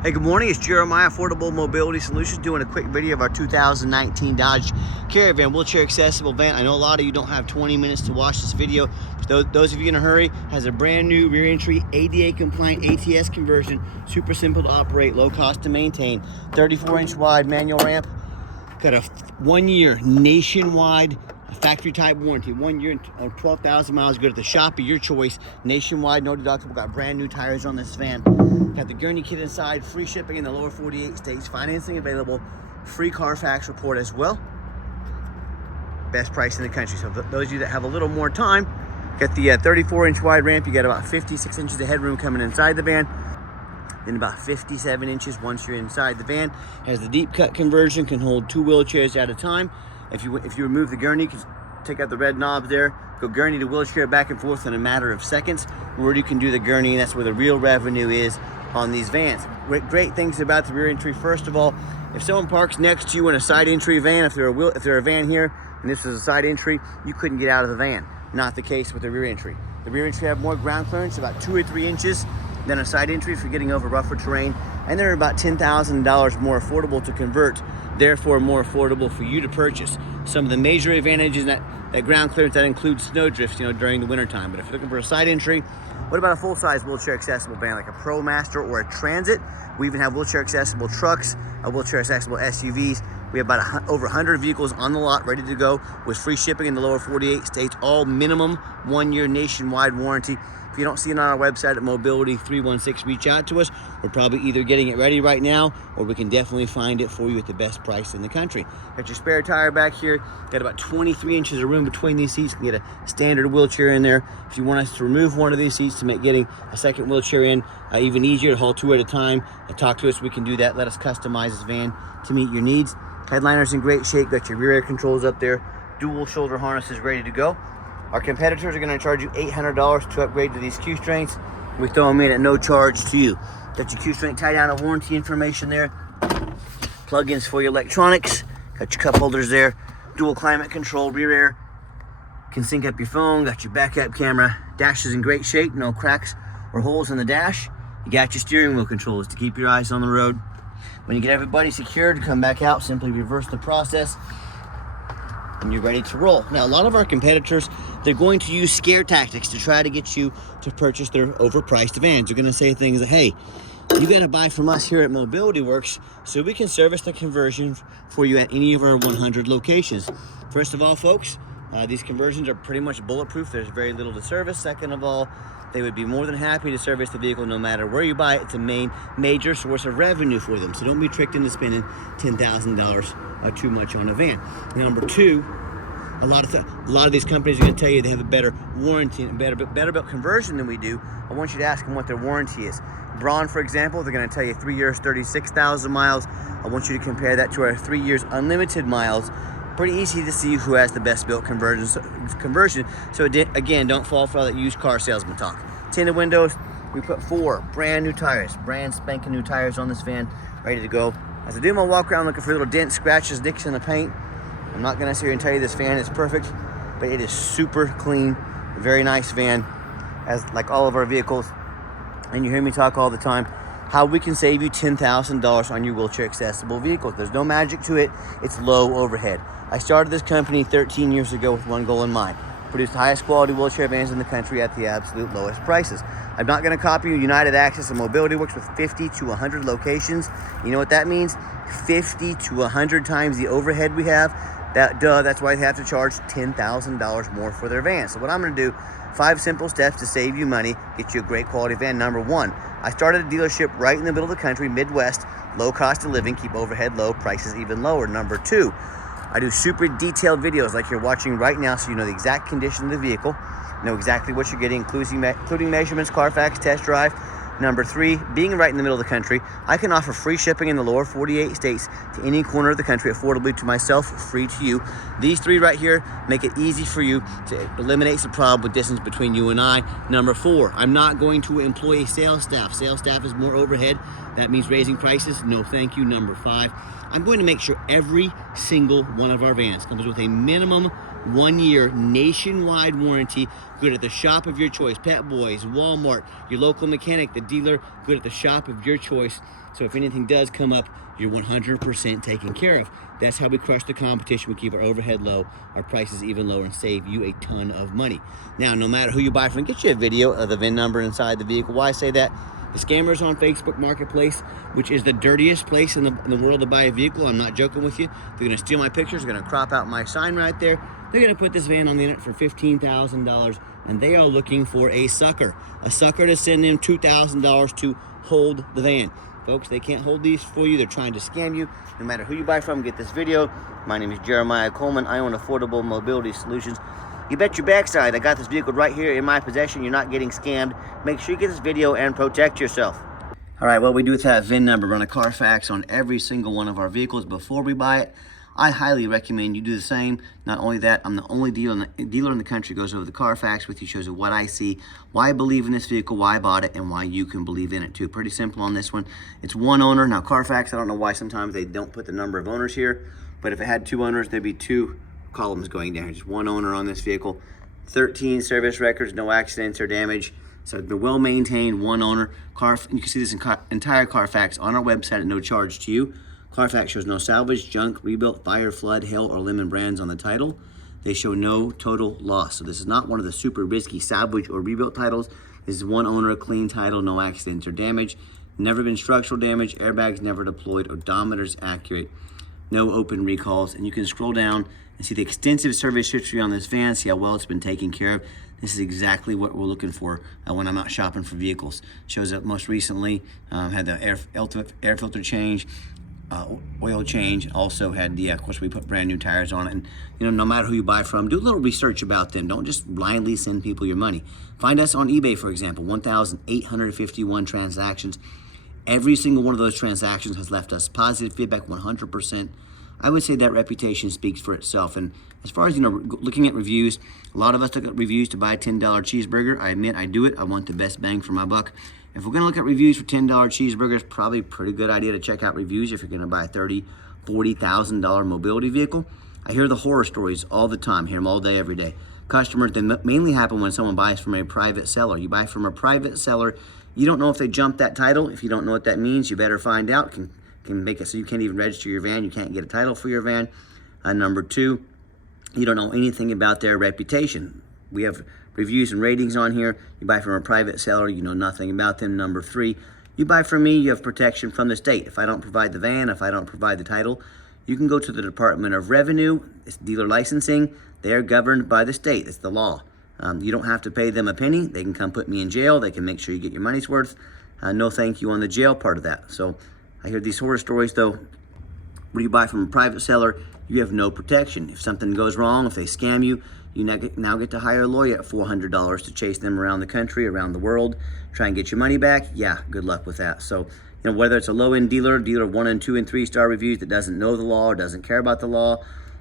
Hey, good morning. It's Jeremiah, Affordable Mobility Solutions, doing a quick video of our 2019 Dodge Caravan wheelchair accessible van. I know a lot of you don't have 20 minutes to watch this video. Those of you in a hurry, has a brand new rear entry, ADA compliant ATS conversion, super simple to operate, low cost to maintain, 34-inch wide manual ramp, got a 1-year nationwide factory type warranty, 1 year on 12,000 miles, good at the shop of your choice, nationwide, no deductible, got brand new tires on this van, got the Gurney kit inside, free shipping in the lower 48 states, financing available, free Carfax report as well, best price in the country. So those of you that have a little more time, got the 34-inch wide ramp, you got about 56 inches of headroom coming inside the van, then about 57 inches once you're inside the van. Has the deep cut conversion, can hold 2 wheelchairs at a time. If you remove the Gurney, you can take out the red knobs there, go Gurney to wheelchair back and forth in a matter of seconds, or you can do the Gurney, and that's where the real revenue is on these vans. Great things about the rear entry. First of all, if someone parks next to you in a side entry van, if they're a van here and this is a side entry, you couldn't get out of the van. Not the case with the rear entry. The rear entry have more ground clearance, about 2 or 3 inches than a side entry if you're getting over rougher terrain, and they're about $10,000 more affordable to convert, therefore more affordable for you to purchase. Some of the major advantages that ground clearance, that includes snow drifts, during the winter time. But if you're looking for a side entry, what about a full-size wheelchair accessible van like a ProMaster or a Transit? We even have wheelchair accessible trucks, wheelchair accessible SUVs. We have about over 100 vehicles on the lot ready to go with free shipping in the lower 48 states, all minimum 1-year nationwide warranty. If you don't see it on our website at Mobility 316, reach out to us. We're probably either getting it ready right now, or we can definitely find it for you at the best price in the country. Got your spare tire back here. Got about 23 inches of room between these seats. You can get a standard wheelchair in there. If you want us to remove one of these seats to make getting a second wheelchair in even easier, to haul 2 at a time, talk to us. We can do that. Let us customize this van to meet your needs. Headliner's in great shape. Got your rear air controls up there. Dual shoulder harnesses ready to go. Our competitors are going to charge you $800 to upgrade to these Q-Strengths. We throw them in at no charge to you. Got your Q-Strength tie down and warranty information there. Plug-ins for your electronics. Got your cup holders there. Dual climate control, rear air. Can sync up your phone. Got your backup camera. Dash is in great shape. No cracks or holes in the dash. You got your steering wheel controls to keep your eyes on the road. When you get everybody secured, come back out, simply reverse the process, and you're ready to roll. Now, a lot of our competitors, they're going to use scare tactics to try to get you to purchase their overpriced vans. They're going to say things like, hey, you got to buy from us here at Mobility Works so we can service the conversion for you at any of our 100 locations. First of all, folks, these conversions are pretty much bulletproof. There's very little to service. Second of all, they would be more than happy to service the vehicle no matter where you buy it. It's a major source of revenue for them. So don't be tricked into spending $10,000 too much on a van. Number two, a lot of these companies are going to tell you they have a better warranty and better built conversion than we do. I want you to ask them what their warranty is. Braun, for example, they're going to tell you 3 years, 36,000 miles. I want you to compare that to our 3 years unlimited miles. Pretty easy to see who has the best built conversion. So again, don't fall for all that used car salesman talk. Tinted windows. We put 4 brand new tires, brand spanking new tires on this van, ready to go. As I do my walk around looking for little dents, scratches, nicks in the paint, I'm not gonna sit here and tell you this van is perfect, but it is super clean, a very nice van, as like all of our vehicles. And you hear me talk all the time how we can save you $10,000 on your wheelchair accessible vehicles. There's no magic to it. It's low overhead. I started this company 13 years ago with one goal in mind: produce the highest quality wheelchair vans in the country at the absolute lowest prices. I'm not going to copy United Access and Mobility Works with 50 to 100 locations. You know what that means? 50 to 100 times the overhead we have. That's why they have to charge $10,000 more for their van. So what I'm going to do, 5 simple steps to save you money, get you a great quality van. Number 1, I started a dealership right in the middle of the country, Midwest, low cost of living, keep overhead low, prices even lower. Number 2, I do super detailed videos like you're watching right now, so you know the exact condition of the vehicle, know exactly what you're getting, including measurements, Carfax, test drive. Number 3, being right in the middle of the country, I can offer free shipping in the lower 48 states to any corner of the country, affordably to myself, free to you. These 3 right here make it easy for you to eliminate the problem with distance between you and I. Number 4, I'm not going to employ a sales staff. Sales staff is more overhead That means raising prices? No thank you. Number 5, I'm going to make sure every single one of our vans comes with a minimum 1-year nationwide warranty, good at the shop of your choice. Pet Boys, Walmart, your local mechanic, the dealer, good at the shop of your choice. So if anything does come up, you're 100% taken care of. That's how we crush the competition. We keep our overhead low, our prices even lower, and save you a ton of money. Now, no matter who you buy from, get you a video of the VIN number inside the vehicle. Why I say that? The scammers on Facebook Marketplace, which is the dirtiest place in the world to buy a vehicle. I'm not joking with you. They're gonna steal my pictures, they're gonna crop out my sign right there. They're gonna put this van on the internet for $15,000, and they are looking for a sucker to send them $2,000 to hold the van. Folks, they can't hold these for you. They're trying to scam you. No matter who you buy from, get this video. My name is Jeremiah Coleman. I own Affordable Mobility Solutions. You bet your backside, I got this vehicle right here in my possession. You're not getting scammed. Make sure you get this video and protect yourself. All right, what we do with that VIN number, run a Carfax on every single one of our vehicles before we buy it. I highly recommend you do the same. Not only that, I'm the only dealer in the country goes over the Carfax with you, shows you what I see, why I believe in this vehicle, why I bought it, and why you can believe in it too. Pretty simple on this one. It's one owner. Now Carfax, I don't know why sometimes they don't put the number of owners here, but if it had 2 owners, there'd be 2 columns going down. Just one owner on this vehicle. 13 service records, no accidents or damage. So the well-maintained, one owner. You can see this entire Carfax on our website at no charge to you. Carfax shows no salvage, junk, rebuilt, fire, flood, hail, or lemon brands on the title. They show no total loss. So this is not one of the super risky salvage or rebuilt titles. This is one owner, clean title, no accidents or damage. Never been structural damage, airbags never deployed, odometers accurate, no open recalls. And you can scroll down and see the extensive service history on this van, see how well it's been taken care of. This is exactly what we're looking for when I'm out shopping for vehicles. Shows up most recently, had the air filter change, oil change, also had the, of course we put brand new tires on it. And no matter who you buy from, do a little research about them. Don't just blindly send people your money. Find us on eBay, for example, 1,851 transactions. Every single one of those transactions has left us positive feedback, 100%. I would say that reputation speaks for itself. And as far as, looking at reviews, a lot of us look at reviews to buy a $10 cheeseburger. I admit I do it. I want the best bang for my buck. If we're gonna look at reviews for $10 cheeseburgers, probably a pretty good idea to check out reviews if you're gonna buy a $30,000, $40,000 mobility vehicle. I hear the horror stories all the time, hear them all day, every day. Customers, they mainly happen when someone buys from a private seller. You buy from a private seller, you don't know if they jumped that title. If you don't know what that means, you better find out. Can make it so you can't even register your van, you can't get a title for your van. Number 2, you don't know anything about their reputation. We have reviews and ratings on here. You buy from a private seller, you know nothing about them. Number 3, you buy from me, you have protection from the state. If I don't provide the van, if I don't provide the title, you can go to the Department of Revenue. It's dealer licensing. They're governed by the state. It's the law. You don't have to pay them a penny. They can come put me in jail. They can make sure you get your money's worth. No thank you on the jail part of that. So I hear these horror stories though. When you buy from a private seller, you have no protection. If something goes wrong, if they scam you, you now get to hire a lawyer at $400 to chase them around the country, around the world, try and get your money back. Yeah, good luck with that. So, whether it's a low-end dealer 1 and 2 and 3 star reviews that doesn't know the law or doesn't care about the law,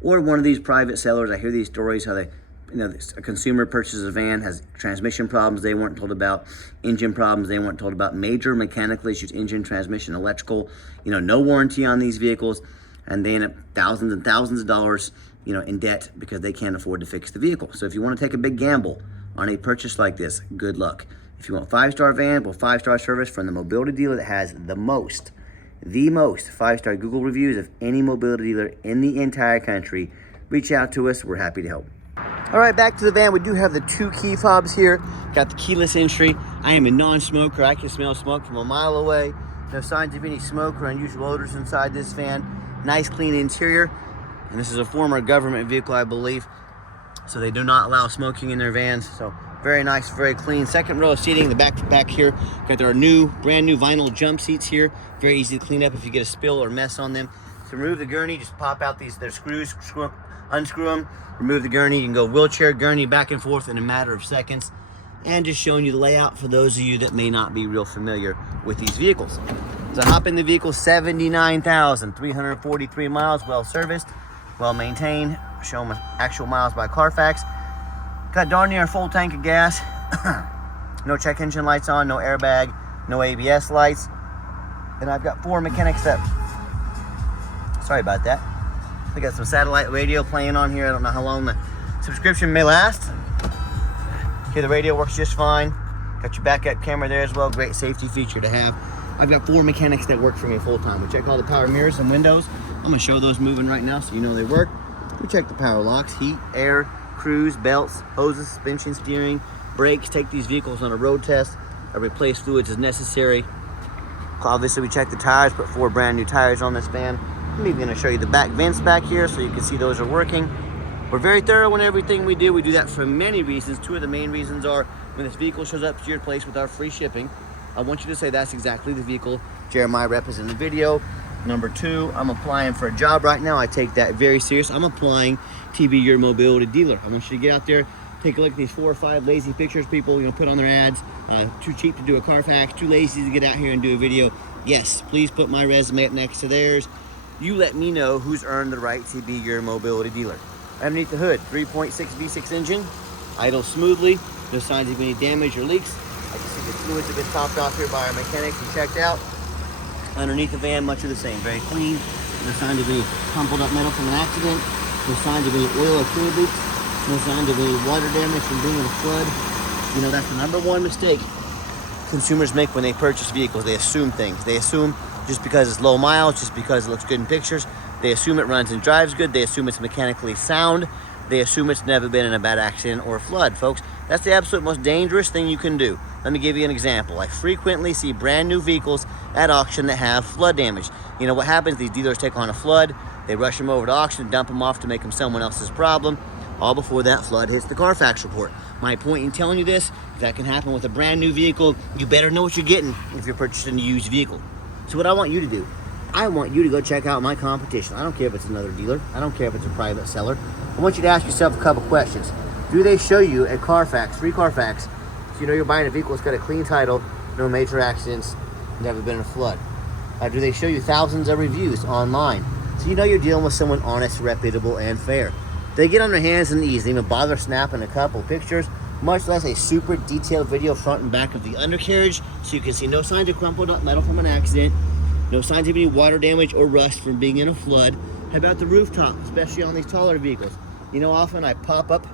or one of these private sellers, I hear these stories how they, a consumer purchases a van, has transmission problems they weren't told about, engine problems they weren't told about, major mechanical issues, engine, transmission, electrical, no warranty on these vehicles, and they end up thousands and thousands of dollars, in debt because they can't afford to fix the vehicle. So if you want to take a big gamble on a purchase like this, good luck. If you want 5-star van or 5-star service from the mobility dealer that has the most 5-star Google reviews of any mobility dealer in the entire country, reach out to us. We're happy to help. All right, back to the van. We do have the 2 key fobs here. Got the keyless entry. I am a non-smoker. I can smell smoke from a mile away. No signs of any smoke or unusual odors inside this van. Nice clean interior. And this is a former government vehicle, I believe. So they do not allow smoking in their vans. So very nice, very clean. Second row of seating, the back here. Got their brand new vinyl jump seats here. Very easy to clean up if you get a spill or mess on them. To remove the gurney, just pop out their screws, unscrew them, remove the gurney. You can go wheelchair, gurney, back and forth in a matter of seconds. And just showing you the layout for those of you that may not be real familiar with these vehicles. So hop in the vehicle, 79,343 miles, well serviced, well maintained. Show them actual miles by Carfax. Got darn near a full tank of gas. No check engine lights on, no airbag, no ABS lights. And I've got 4 mechanics that, sorry about that. I got some satellite radio playing on here. I don't know how long the subscription may last. Okay, the radio works just fine. Got your backup camera there as well. Great safety feature to have. I've got 4 mechanics that work for me full time. We check all the power mirrors and windows. I'm gonna show those moving right now so you know they work. We check the power locks, heat, air, cruise, belts, hoses, suspension, steering, brakes. Take these vehicles on a road test. I replace fluids as necessary. Obviously, we check the tires, put 4 brand new tires on this van. I'm even gonna show you the back vents back here so you can see those are working. We're very thorough in everything we do. We do that for many reasons. 2 of the main reasons are when this vehicle shows up to your place with our free shipping, I want you to say that's exactly the vehicle Jeremiah reps in the video. Number 2, I'm applying for a job right now. I take that very serious. I'm applying to be your mobility dealer. I want you to get out there, take a look at these 4 or 5 lazy pictures people put on their ads. Too cheap to do a Carfax, too lazy to get out here and do a video. Yes, please put my resume up next to theirs. You let me know who's earned the right to be your mobility dealer. Underneath the hood, 3.6 V6 engine, idles smoothly, no signs of any damage or leaks. I can see the fluids have been topped off here by our mechanics and checked out. Underneath the van, much of the same, very clean. No signs of any crumpled up metal from an accident, no signs of any oil or fluid leaks, no signs of any water damage from being in a flood. That's the number 1 mistake consumers make when they purchase vehicles. They assume things. They assume just because it's low miles, just because it looks good in pictures, they assume it runs and drives good, they assume it's mechanically sound, they assume it's never been in a bad accident or flood. Folks, that's the absolute most dangerous thing you can do. Let me give you an example. I frequently see brand new vehicles at auction that have flood damage. What happens? These dealers take on a flood, they rush them over to auction, dump them off to make them someone else's problem, all before that flood hits the Carfax report. My point in telling you this, if that can happen with a brand new vehicle, you better know what you're getting if you're purchasing a used vehicle. So what I want you to do, I want you to go check out my competition. I don't care if it's another dealer. I don't care if it's a private seller. I want you to ask yourself a couple questions. Do they show you a Carfax, free Carfax, so you're buying a vehicle that's got a clean title, no major accidents, never been in a flood? Do they show you thousands of reviews online, so you're dealing with someone honest, reputable, and fair? They get on their hands and knees, they even bother snapping a couple pictures, much less a super detailed video front and back of the undercarriage, so you can see no signs of crumpled up metal from an accident, no signs of any water damage or rust from being in a flood. How about the rooftop, especially on these taller vehicles? Often I pop up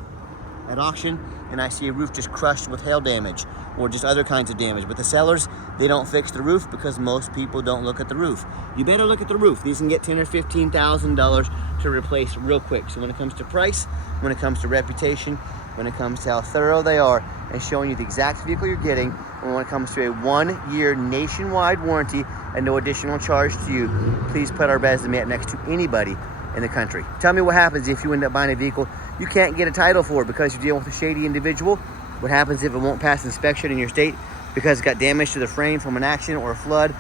at auction and I see a roof just crushed with hail damage or just other kinds of damage. But the sellers, they don't fix the roof because most people don't look at the roof. You better look at the roof. These can get $10,000 or $15,000 to replace real quick. So when it comes to price, when it comes to reputation, when it comes to how thorough they are and showing you the exact vehicle you're getting, and when it comes to a 1-year nationwide warranty and no additional charge to you, please put our resume up next to anybody in the country. Tell me what happens if you end up buying a vehicle you can't get a title for because you're dealing with a shady individual. What happens if it won't pass inspection in your state because it's got damage to the frame from an accident or a flood?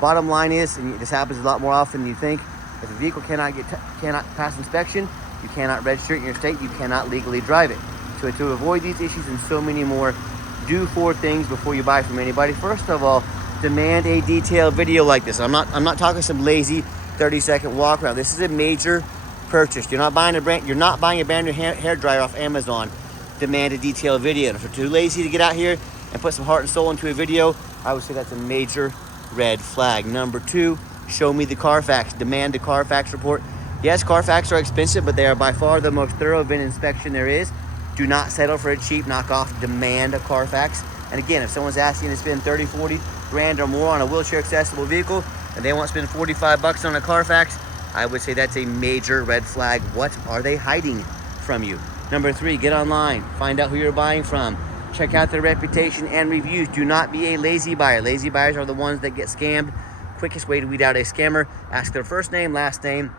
Bottom line is, and this happens a lot more often than you think, if a vehicle cannot pass inspection, you cannot register it in your state, you cannot legally drive it. So to avoid these issues and so many more, do 4 things before you buy from anybody. First of all, demand a detailed video like this. I'm not talking some lazy 30-second walk around. This is a major purchase. You're not buying a brand new hair dryer off Amazon. Demand a detailed video. And if you're too lazy to get out here and put some heart and soul into a video, I would say that's a major red flag. Number 2, show me the Carfax. Demand a Carfax report. Yes, Carfax are expensive, but they are by far the most thorough VIN inspection there is. Do not settle for a cheap knockoff. Demand a Carfax. And again, if someone's asking to spend 30, 40 grand or more on a wheelchair accessible vehicle and they want to spend 45 bucks on a Carfax, I would say that's a major red flag. What are they hiding from you? Number 3, get online. Find out who you're buying from. Check out their reputation and reviews. Do not be a lazy buyer. Lazy buyers are the ones that get scammed. Quickest way to weed out a scammer, ask their first name, last name,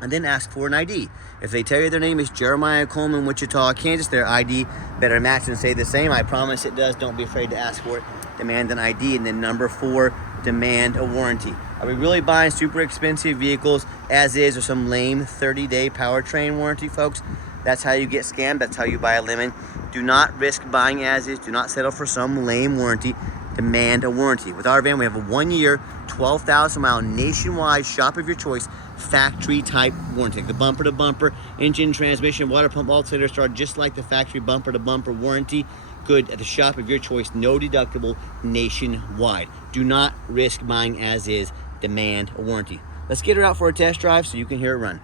and then ask for an ID. If they tell you their name is Jeremiah Coleman, Wichita, Kansas, their ID better match and say the same. I promise it does. Don't be afraid to ask for it. Demand an ID. And then number 4, demand a warranty. Are we really buying super expensive vehicles as is or some lame 30-day powertrain warranty, folks? That's how you get scammed. That's how you buy a lemon. Do not risk buying as is. Do not settle for some lame warranty. Demand a warranty. With our van, we have a 1-year, 12,000-mile nationwide shop of your choice factory type warranty. The bumper to bumper, engine, transmission, water pump, alternator start, just like the factory bumper to bumper warranty. good at the shop of your choice, no deductible, nationwide. Do not risk buying as is, demand a warranty. Let's get her out for a test drive so you can hear it run.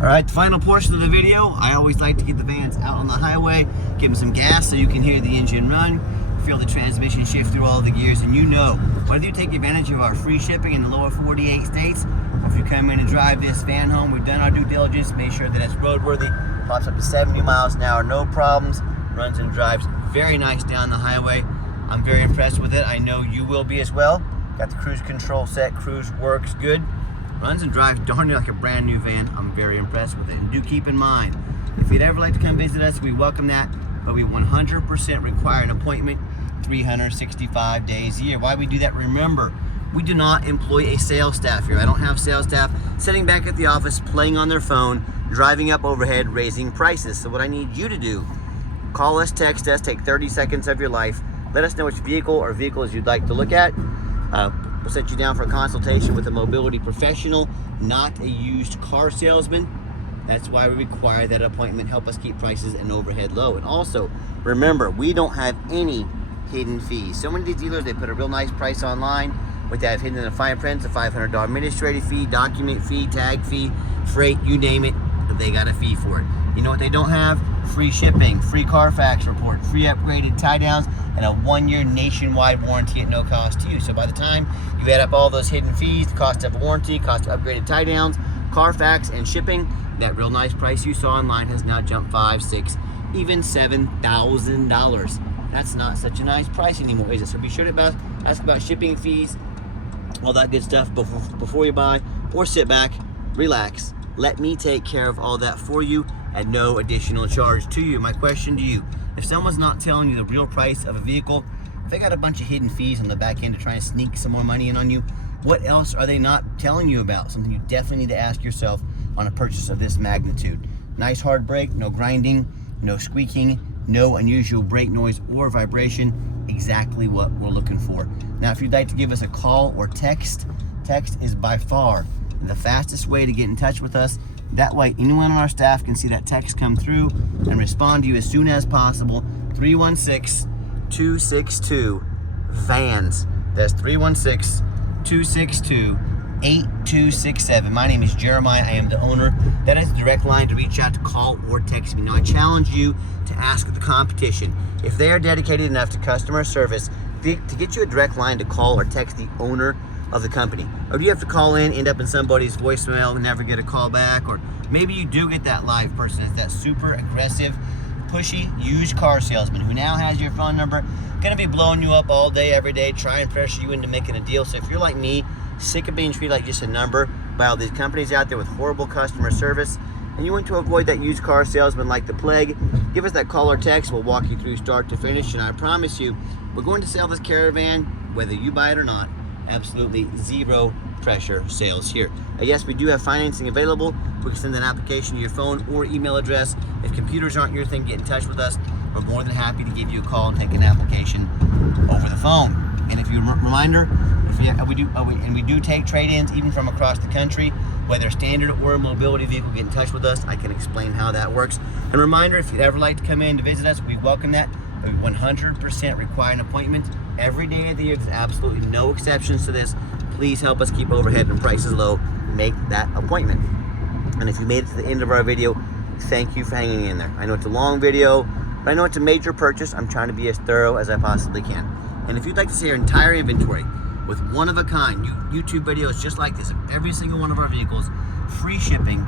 All right, the final portion of the video, I always like to get the vans out on the highway, give them some gas so you can hear the engine run, feel the transmission shift through all the gears, and you know, whether you take advantage of our free shipping in the lower 48 states, or if you come in and drive this van home, we've done our due diligence, make sure that it's roadworthy, pops up to 70 miles an hour, no problems, runs and drives very nice down the highway. I'm very impressed with it. I know you will be as well. Got the cruise control set, cruise works good. Runs and drives darn near like a brand new van. I'm very impressed with it. And do keep in mind, if you'd ever like to come visit us, we welcome that, but we 100% require an appointment 365 days a year. Why we do that? Remember, we do not employ a sales staff here. I don't have sales staff sitting back at the office, playing on their phone, driving up overhead, raising prices. So what I need you to do, call us, text us, take 30 seconds of your life. Let us know which vehicle or vehicles you'd like to look at. We'll set you down for a consultation with a mobility professional, not a used car salesman. That's why we require that appointment. Help us keep prices and overhead low. And also, remember, we don't have any hidden fees. So many of these dealers, they put a real nice price online, but they have hidden in the fine print, a $500 administrative fee, document fee, tag fee, freight, you name it, they got a fee for it. You know what they don't have? Free shipping, free Carfax report, free upgraded tie downs, and a 1-year nationwide warranty at no cost to you. So by the time you add up all those hidden fees, the cost of a warranty, cost of upgraded tie downs, Carfax, and shipping, that real nice price you saw online has now jumped $5,000, $6,000, even $7,000. That's not such a nice price anymore, is it? So be sure to ask about shipping fees, all that good stuff before you buy, or sit back, relax. Let me take care of all that for you at no additional charge to you. My question to you, if someone's not telling you the real price of a vehicle, if they got a bunch of hidden fees on the back end to try and sneak some more money in on you, what else are they not telling you about? Something you definitely need to ask yourself on a purchase of this magnitude. Nice hard brake, no grinding, no squeaking, no unusual brake noise or vibration, exactly what we're looking for. Now, if you'd like to give us a call or text is by far the fastest way to get in touch with us. That way, anyone on our staff can see that text come through and respond to you as soon as possible. 316-262-VANS. That's 316-262-8267. My name is Jeremiah. I am the owner. That is the direct line to reach out, to call or text me. Now, I challenge you to ask the competition, if they are dedicated enough to customer service, to get you a direct line to call or text the owner of the company. Or do you have to call in, end up in somebody's voicemail and never get a call back? Or maybe you do get that live person. It's that super aggressive, pushy used car salesman who now has your phone number, gonna be blowing you up all day, every day, trying to pressure you into making a deal. So if you're like me, sick of being treated like just a number by all these companies out there with horrible customer service, and you want to avoid that used car salesman like the plague, give us that call or text. We'll walk you through start to finish, and I promise you, we're going to sell this caravan, whether you buy it or not. Absolutely zero pressure sales here. Yes, we do have financing available. We can send an application to your phone or email address. If computers aren't your thing, get in touch with us. We're more than happy to give you a call and take an application over the phone. And if you reminder, we do take trade-ins even from across the country, whether standard or a mobility vehicle. Get in touch with us. I can explain how that works. And reminder, if you'd ever like to come in to visit us, we welcome that. We 100% require an appointment every day of the year. There's absolutely no exceptions to this. Please help us keep overhead and prices low. Make that appointment. And if you made it to the end of our video, thank you for hanging in there. I know it's a long video, but I know it's a major purchase. I'm trying to be as thorough as I possibly can. And if you'd like to see our entire inventory with one-of-a-kind YouTube videos just like this of every single one of our vehicles, free shipping,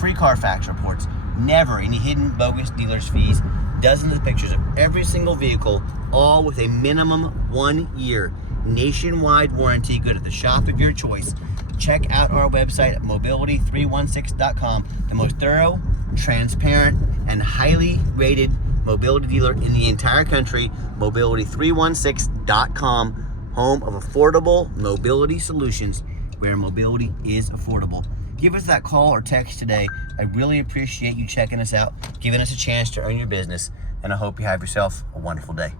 free Carfax reports, never any hidden bogus dealer's fees, dozens of pictures of every single vehicle, all with a minimum 1-year nationwide warranty, good at the shop of your choice. Check out our website at mobility316.com, the most thorough, transparent, and highly rated mobility dealer in the entire country. Mobility316.com, home of affordable mobility solutions, where mobility is affordable. Give us that call or text today. I really appreciate you checking us out, giving us a chance to earn your business, and I hope you have yourself a wonderful day.